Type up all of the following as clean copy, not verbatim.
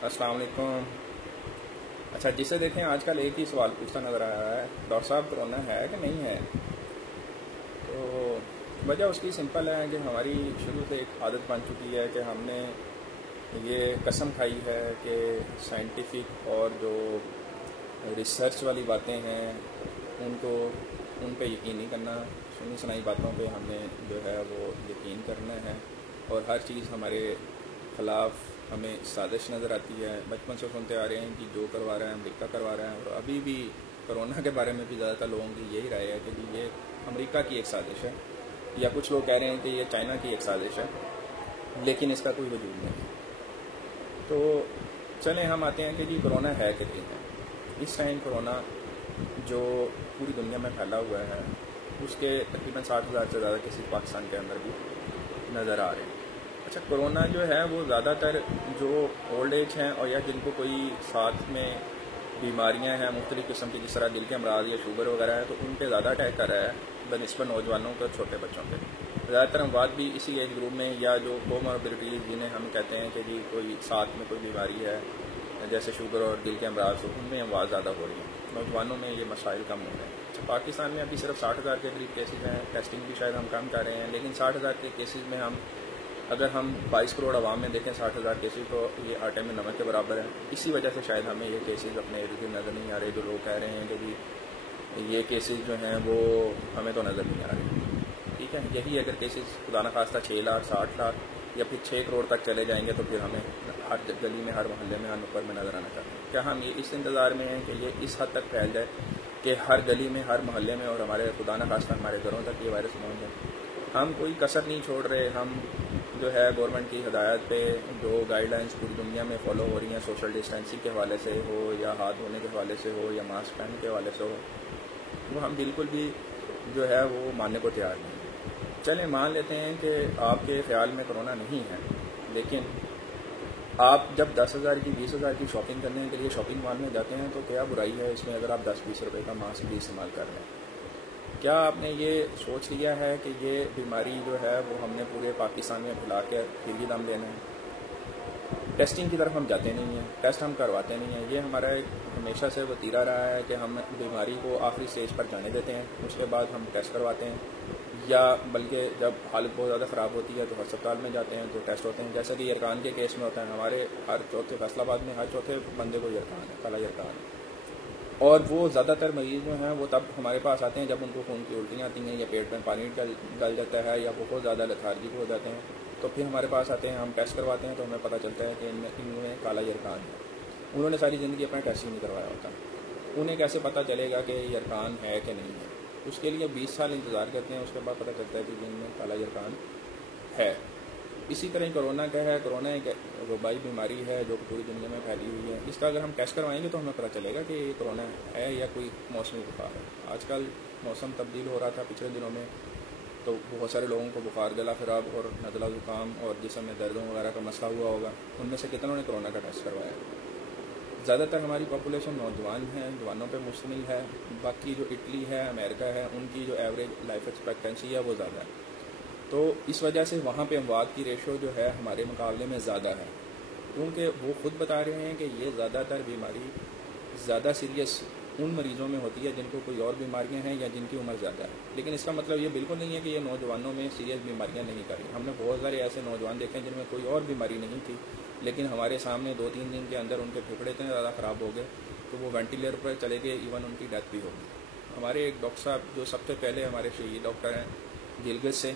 السلام علیکم. اچھا جسے دیکھیں آج کل ایک ہی سوال پوچھتا نظر آ رہا ہے، ڈاکٹر صاحب کرونا ہے کہ نہیں ہے؟ تو وجہ اس کی سمپل ہے کہ ہماری شروع سے ایک عادت بن چکی ہے کہ ہم نے یہ قسم کھائی ہے کہ سائنٹیفک اور جو ریسرچ والی باتیں ہیں ان پہ یقین نہیں کرنا. سنی سنائی باتوں پہ ہم نے جو ہے وہ یقین کرنا ہے، اور ہر چیز ہمارے خلاف ہمیں سازش نظر آتی ہے. بچپن سے سنتے آ رہے ہیں کہ جو کروا رہا ہے امریکہ کروا رہا ہے، اور ابھی بھی کرونا کے بارے میں بھی زیادہ تر لوگوں کی یہی رائے ہے کہ یہ امریکہ کی ایک سازش ہے، یا کچھ لوگ کہہ رہے ہیں کہ یہ چائنا کی ایک سازش ہے، لیکن اس کا کوئی وجود نہیں. تو چلیں ہم آتے ہیں کہ جی کرونا ہے کہ نہیں ہے. اس ٹائم کرونا جو پوری دنیا میں پھیلا ہوا ہے اس کے تقریباً 60,000 سے زیادہ کیسز پاکستان کے اندر بھی نظر آ رہے ہیں. اچھا کرونا جو ہے وہ زیادہ تر جو اولڈ ایج ہیں اور یا جن کو کوئی ساتھ میں بیماریاں ہیں مختلف قسم کی، جس طرح دل کے امراض یا شوگر وغیرہ ہے، تو ان پہ زیادہ اٹیک کر رہا ہے بنسبت نوجوانوں کو، چھوٹے بچوں پہ. زیادہ تر اموات بھی اسی ایج گروپ میں، یا جو کوموربڈیٹیز جنہیں ہم کہتے ہیں کہ جی کوئی ساتھ میں کوئی بیماری ہے جیسے شوگر اور دل کے امراض، ان میں اموات زیادہ ہو رہی ہیں. نوجوانوں میں یہ مسائل کم ہو رہے ہیں. اچھا پاکستان میں ابھی صرف 60,000 کے قریب کیسز ہیں. ٹیسٹنگ بھی شاید ہم کم کر رہے ہیں، لیکن 60,000 کے کیسز میں اگر ہم 22 کروڑ عوام میں دیکھیں 60,000 کیسز، تو یہ آٹے میں نمک کے برابر ہے. اسی وجہ سے شاید ہمیں یہ کیسز اپنے ارد گرد نظر نہیں آ رہے. جو لوگ کہہ رہے ہیں کہ جی یہ کیسز جو ہیں وہ ہمیں تو نظر نہیں آ رہے. ٹھیک ہے، یہی اگر کیسز خدا نخواستہ 6 لاکھ 60 لاکھ یا پھر 6 کروڑ تک چلے جائیں گے، تو پھر ہمیں ہر گلی میں، ہر محلے میں، ہر نکڑ میں نظر آنا چاہتے ہیں. کیا ہم یہ اس انتظار میں ہیں کہ یہ اس حد تک پھیل جائے کہ ہر گلی میں، ہر محلے میں، اور ہمارے خدا نخواستہ ہمارے گھروں تک یہ وائرس پہنچ جائے؟ ہم کوئی کسر نہیں چھوڑ رہے. ہم جو ہے گورنمنٹ کی ہدایت پہ جو گائیڈ لائنس پوری دنیا میں فالو ہو رہی ہیں، سوشل ڈسٹینسنگ کے حوالے سے ہو، یا ہاتھ دھونے کے حوالے سے ہو، یا ماسک پہننے کے حوالے سے ہو، وہ ہم بالکل بھی جو ہے وہ ماننے کو تیار نہیں. چلیں مان لیتے ہیں کہ آپ کے خیال میں کرونا نہیں ہے، لیکن آپ جب 10,000 کی 20,000 کی شاپنگ کرنے کے لیے شاپنگ مال میں جاتے ہیں تو کیا برائی ہے اس میں اگر آپ 10-20 روپے کا ماسک بھی استعمال کر رہے ہیں؟ کیا آپ نے یہ سوچ لیا ہے کہ یہ بیماری جو ہے وہ ہم نے پورے پاکستان میں پھیلا کے پھر ہی دم لینا ہے؟ ٹیسٹنگ کی طرف ہم جاتے نہیں ہیں، ٹیسٹ ہم کرواتے نہیں ہیں. یہ ہمارا ایک ہمیشہ سے وتیرہ رہا ہے کہ ہم بیماری کو آخری سٹیج پر جانے دیتے ہیں، اس کے بعد ہم ٹیسٹ کرواتے ہیں، یا بلکہ جب حالت بہت زیادہ خراب ہوتی ہے تو ہسپتال میں جاتے ہیں تو ٹیسٹ ہوتے ہیں. جیسا کہ یرکان کے کیس میں ہوتا ہے، ہمارے ہر چوتھے فیصل آباد میں ہر چوتھے بندے کو یرکان ہے، کالا یرکان ہے. اور وہ زیادہ تر مریض جو ہیں وہ تب ہمارے پاس آتے ہیں جب ان کو خون کی الٹیاں آتی ہیں، یا پیٹ میں پانی ڈل جاتا ہے، یا بہت زیادہ لیتھارجک ہو جاتے ہیں. تو پھر ہمارے پاس آتے ہیں، ہم ٹیسٹ کرواتے ہیں، تو ہمیں پتہ چلتا ہے کہ ان میں کالا یرکان ہے. انہوں نے ساری زندگی اپنا ٹیسٹ ہی نہیں کروایا ہوتا. انہیں کیسے پتہ چلے گا کہ یرکان ہے کہ نہیں ہے؟ اس کے لیے 20 سال انتظار کرتے ہیں، اس کے بعد پتہ چلتا ہے کہ جن میں کالا یرکان ہے. اسی طرح کرونا کا ہے. کرونا ایک وبائی بیماری ہے جو پوری دنیا میں پھیلی ہوئی ہے. اس کا اگر ہم ٹیسٹ کروائیں گے تو ہمیں پتہ چلے گا کہ یہ کرونا ہے یا کوئی موسمی بخار ہے. آج کل موسم تبدیل ہو رہا تھا پچھلے دنوں میں، تو بہت سارے لوگوں کو بخار، گلا خراب اور نزلہ زکام اور جسم میں دردوں وغیرہ کا مسئلہ ہوا ہوگا. ان میں سے کتنوں نے کرونا کا ٹیسٹ کروایا؟ زیادہ تر ہماری پاپولیشن نوجوان ہیں، جوانوں پہ مشتمل ہے. باقی جو اٹلی ہے، امریکہ ہے، ان کی جو ایوریج لائف ایکسپیکٹنسی ہے وہ زیادہ ہے. تو اس وجہ سے وہاں پہ اموات کی ریشو جو ہے ہمارے مقابلے میں زیادہ ہے، کیونکہ وہ خود بتا رہے ہیں کہ یہ زیادہ تر بیماری زیادہ سیریس ان مریضوں میں ہوتی ہے جن کو کوئی اور بیماریاں ہیں یا جن کی عمر زیادہ ہے. لیکن اس کا مطلب یہ بالکل نہیں ہے کہ یہ نوجوانوں میں سیریس بیماریاں نہیں کر رہی. ہم نے بہت سارے ایسے نوجوان دیکھے ہیں جن میں کوئی اور بیماری نہیں تھی، لیکن ہمارے سامنے 2-3 دن کے اندر ان کے پھیپھڑے اتنے زیادہ خراب ہو گئے کہ وہ وینٹیلیٹر پر چلے گئے، ایون ان کی ڈیتھ بھی ہو گئی. ہمارے ایک ڈاکٹر صاحب جو سب سے پہلے ہمارے شہید ڈاکٹر ہیں گلگت سے،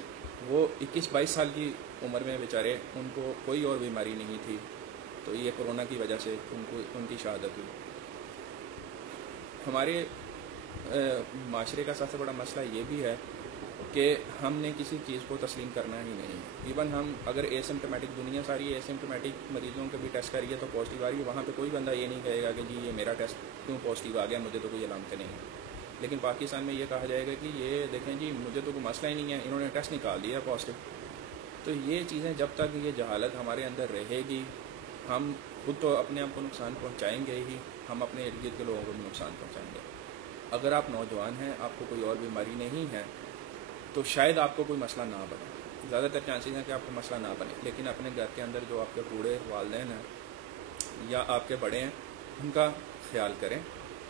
وہ 21-22 سال کی عمر میں بیچارے، ان کو کوئی اور بیماری نہیں تھی، تو یہ کرونا کی وجہ سے ان کی شہادت ہوئی. ہمارے معاشرے کا سب سے بڑا مسئلہ یہ بھی ہے کہ ہم نے کسی چیز کو تسلیم کرنا ہی نہیں. ایون ہم اگر ایسمپٹومیٹک، دنیا ساری ایسمپٹومیٹک مریضوں کے بھی ٹیسٹ کریے تو پازیٹیو آ رہی ہے، وہاں پہ کوئی بندہ یہ نہیں کہے گا کہ جی یہ میرا ٹیسٹ کیوں پازیٹیو آ گیا، مجھے تو کوئی علامتیں نہیں. لیکن پاکستان میں یہ کہا جائے گا کہ یہ دیکھیں جی مجھے تو کوئی مسئلہ ہی نہیں ہے، انہوں نے ٹیسٹ نکال دیا پازیٹیو. تو یہ چیزیں جب تک یہ جہالت ہمارے اندر رہے گی، ہم خود تو اپنے آپ کو نقصان پہنچائیں گے ہی، ہم اپنے ارد گرد کے لوگوں کو بھی نقصان پہنچائیں گے. اگر آپ نوجوان ہیں، آپ کو کوئی اور بیماری نہیں ہے، تو شاید آپ کو کوئی مسئلہ نہ بنے. زیادہ تر چانسز ہیں کہ آپ کو مسئلہ نہ بنے، لیکن اپنے گھر کے اندر جو آپ کے بوڑھے والدین ہیں یا آپ کے بڑے ہیں ان کا خیال کریں.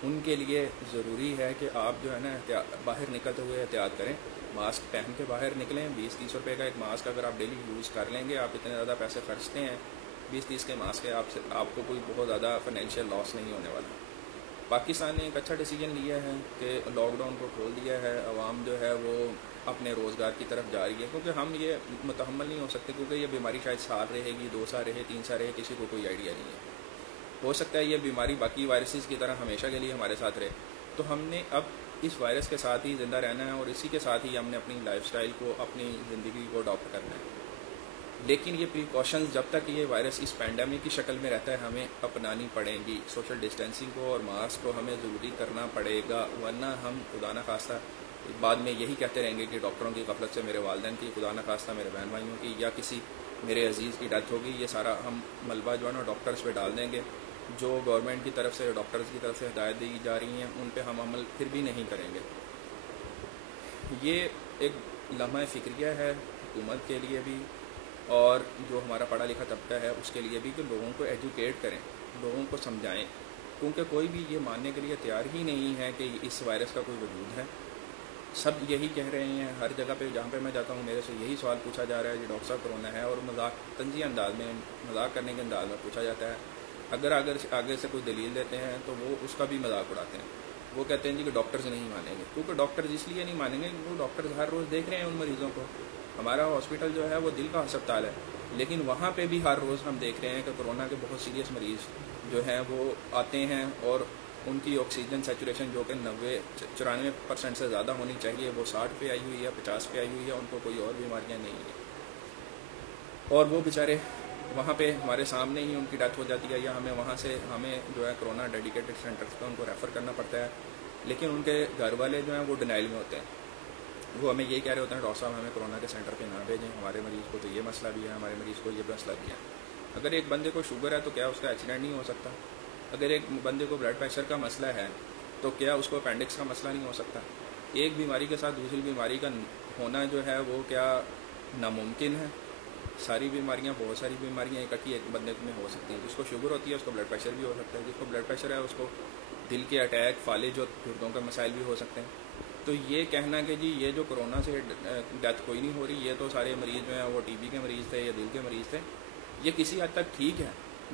ان کے لیے ضروری ہے کہ آپ جو ہے نا باہر نکلتے ہوئے احتیاط کریں. ماسک پہن کے باہر نکلیں. 20-30 روپے کا ایک ماسک اگر آپ ڈیلی یوز کر لیں گے, آپ اتنے زیادہ پیسے خرچتے ہیں, 20-30 کے ماسک ہے, آپ کو کوئی بہت زیادہ فائنینشیل لاس نہیں ہونے والا. پاکستان نے ایک اچھا ڈیسیجن لیا ہے کہ لاک ڈاؤن کو کھول دیا ہے. عوام جو ہے وہ اپنے روزگار کی طرف جا رہی ہے, کیونکہ ہم یہ متحمل نہیں ہو سکتے, کیونکہ یہ بیماری شاید سال رہے گی, 2 سال رہے, 3 سال رہے, کسی کو کوئی آئیڈیا نہیں ہے. ہو سکتا ہے یہ بیماری باقی وائرسز کی طرح ہمیشہ کے لیے ہمارے ساتھ رہے. تو ہم نے اب اس وائرس کے ساتھ ہی زندہ رہنا ہے, اور اسی کے ساتھ ہی ہم نے اپنی لائف سٹائل کو, اپنی زندگی کو اڈاپٹ کرنا ہے. لیکن یہ پریکاشنز جب تک یہ وائرس اس پینڈیمک کی شکل میں رہتا ہے ہمیں اپنانی پڑیں گی. سوشل ڈسٹینسنگ کو اور ماسک کو ہمیں ضروری کرنا پڑے گا, ورنہ ہم خدا نخواستہ بعد میں یہی کہتے رہیں گے کہ ڈاکٹروں کی غفلت سے میرے والدین کی, خدا نخواستہ میرے بہن بھائیوں کی, یا کسی میرے عزیز کی ڈیتھ ہوگی. یہ سارا ہم ملبہ جو ہے نا ڈاکٹرز پہ ڈال دیں گے. جو گورنمنٹ کی طرف سے, ڈاکٹرز کی طرف سے ہدایت دی جا رہی ہیں ان پہ ہم عمل پھر بھی نہیں کریں گے. یہ ایک لمحہ فکریہ ہے حکومت کے لیے بھی, اور جو ہمارا پڑھا لکھا طبقہ ہے اس کے لیے بھی, کہ لوگوں کو ایجوکیٹ کریں, لوگوں کو سمجھائیں, کیونکہ کوئی بھی یہ ماننے کے لیے تیار ہی نہیں ہے کہ اس وائرس کا کوئی وجود ہے. سب یہی کہہ رہے ہیں, ہر جگہ پہ جہاں پہ میں جاتا ہوں میرے سے یہی سوال پوچھا جا رہا ہے کہ ڈاکٹر صاحب کرونا ہے, اور مذاق طنزی انداز میں, مذاق کرنے کے انداز میں پوچھا جاتا ہے. اگر آگے سے کوئی دلیل دیتے ہیں تو وہ اس کا بھی مذاق اڑاتے ہیں. وہ کہتے ہیں جی کہ ڈاکٹرز نہیں مانیں گے, کیونکہ ڈاکٹرز اس لیے نہیں مانیں گے کہ وہ ڈاکٹرز ہر روز دیکھ رہے ہیں ان مریضوں کو. ہمارا ہاسپٹل جو ہے وہ دل کا ہسپتال ہے, لیکن وہاں پہ بھی ہر روز ہم دیکھ رہے ہیں کہ کرونا کے بہت سیریس مریض جو ہیں وہ آتے ہیں, اور ان کی آکسیجن سیچوریشن جو کہ 94% سے زیادہ ہونی چاہیے وہ 60 پہ آئی ہوئی ہے, 50 پہ آئی ہوئی ہے. ان کو کوئی اور بیماریاں نہیں ہیں, اور وہ بیچارے وہاں پہ ہمارے سامنے ہی ان کی ڈیتھ ہو جاتی ہے, یا ہمیں جو ہے کرونا ڈیڈیکیٹڈ سینٹرز پہ ان کو ریفر کرنا پڑتا ہے. لیکن ان کے گھر والے جو ہیں وہ ڈینائل میں ہوتے ہیں. وہ ہمیں یہی کہہ رہے ہوتے ہیں ڈاکٹر صاحب ہمیں کرونا کے سینٹر پہ نہ بھیجیں, ہمارے مریض کو تو یہ مسئلہ بھی ہے, ہمارے مریض کو یہ مسئلہ بھی ہے. اگر ایک بندے کو شوگر ہے تو کیا اس کا ایکسیڈنٹ نہیں ہو سکتا؟ اگر ایک بندے کو بلڈ پریشر کا مسئلہ ہے تو کیا اس کو اپینڈکس کا مسئلہ نہیں ہو سکتا؟ ایک بیماری کے ساتھ دوسری بیماری کا ہونا جو ہے وہ کیا ناممکن ہے؟ ساری بیماریاں, بہت ساری بیماریاں اکٹھی ایک بندے میں ہو سکتی ہیں. جس کو شوگر ہوتی ہے اس کو بلڈ پریشر بھی ہو سکتا ہے, جس کو بلڈ پریشر ہے اس کو دل کے اٹیک, فالج اور گردوں کے مسائل بھی ہو سکتے ہیں. تو یہ کہنا کہ جی یہ جو کرونا سے ڈیتھ کوئی نہیں ہو رہی, یہ تو سارے مریض جو ہیں وہ ٹی بی کے مریض تھے یا دل کے مریض تھے, یہ کسی حد تک ٹھیک ہے.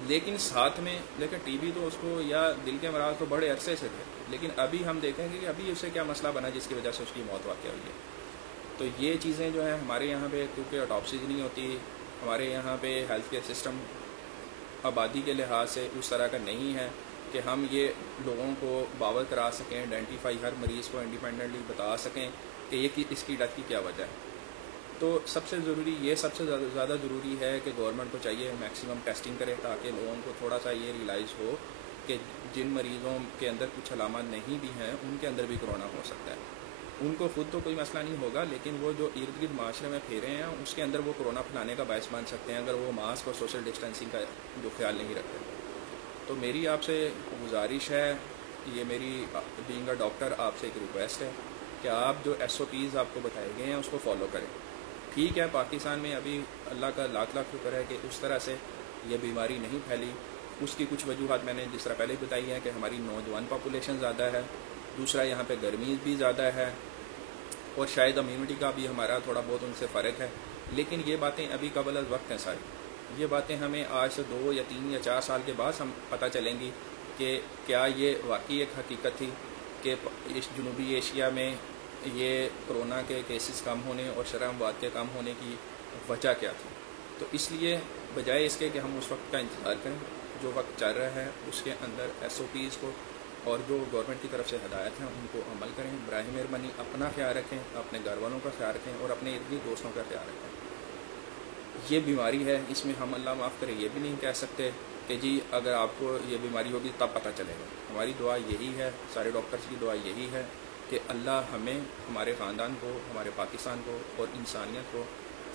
لیکن ساتھ میں ٹی بی تو اس کو, یا دل کے امراض تو بڑے عرصے سے تھے, لیکن ابھی ہم دیکھیں گے کہ ابھی اس سے کیا مسئلہ بنا جس کی وجہ سے اس کی موت واقع ہوئی ہے. تو یہ چیزیں جو ہیں ہمارے یہاں پہ کیونکہ آٹوپسیز نہیں ہوتی, ہمارے یہاں پہ ہیلتھ کیئر سسٹم آبادی کے لحاظ سے اس طرح کا نہیں ہے کہ ہم یہ لوگوں کو باور کرا سکیں, آئیڈینٹیفائی ہر مریض کو انڈیپینڈنٹلی بتا سکیں کہ یہ اس کی ڈیتھ کی کیا وجہ ہے. تو سب سے زیادہ ضروری ہے کہ گورنمنٹ کو چاہیے میکسیمم ٹیسٹنگ کرے, تاکہ لوگوں کو تھوڑا سا یہ ریئلائز ہو کہ جن مریضوں کے اندر کچھ علامات نہیں بھی ہیں ان کے اندر بھی کرونا ہو سکتا ہے. ان کو خود تو کوئی مسئلہ نہیں ہوگا, لیکن وہ جو ارد گرد معاشرے میں پھیرے ہیں اس کے اندر وہ کرونا پھیلانے کا باعث بن سکتے ہیں, اگر وہ ماسک اور سوشل ڈسٹینسنگ کا جو خیال نہیں رکھتے. تو میری آپ سے گزارش ہے, یہ میری بینگ اے ڈاکٹر آپ سے ایک ریکویسٹ ہے کہ آپ جو SOPs آپ کو بتائے گئے ہیں اس کو فالو کریں. ٹھیک ہے, پاکستان میں ابھی اللہ کا لاکھ شکر ہے کہ اس طرح سے یہ بیماری نہیں پھیلی. اس کی کچھ وجوہات میں نے جس طرح پہلے بتائی ہیں کہ ہماری نوجوان پاپولیشن زیادہ ہے, دوسرا یہاں پہ گرمی بھی زیادہ ہے, اور شاید امیونٹی کا بھی ہمارا تھوڑا بہت ان سے فرق ہے. لیکن یہ باتیں ابھی قبل از وقت ہیں ساری. یہ باتیں ہمیں آج سے 2 یا 3 یا 4 سال کے بعد ہم پتہ چلیں گی کہ کیا یہ واقعی ایک حقیقت تھی کہ جنوبی ایشیا میں یہ کرونا کے کیسز کم ہونے اور شرح اموات کے کم ہونے کی وجہ کیا تھی. تو اس لیے بجائے اس کے کہ ہم اس وقت کا انتظار کریں, جو وقت چل رہا ہے اس کے اندر SOPs کو اور جو گورنمنٹ کی طرف سے ہدایت ہیں ان کو عمل کریں. براہ مہربانی اپنا خیال رکھیں, اپنے گھر والوں کا خیال رکھیں, اور اپنے اتنی دوستوں کا خیال رکھیں. یہ بیماری ہے, اس میں ہم اللہ معاف کرے یہ بھی نہیں کہہ سکتے کہ جی اگر آپ کو یہ بیماری ہوگی تب پتہ چلے گا. ہماری دعا یہی ہے, سارے ڈاکٹرز کی دعا یہی ہے کہ اللہ ہمیں, ہمارے خاندان کو, ہمارے پاکستان کو اور انسانیت کو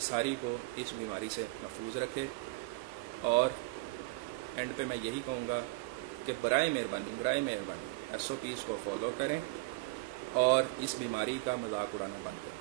ساری کو اس بیماری سے محفوظ رکھے. اور اینڈ پہ میں یہی کہوں گا کہ برائے مہربانی SOPs کو فالو کریں اور اس بیماری کا مذاق اڑانا بند کریں.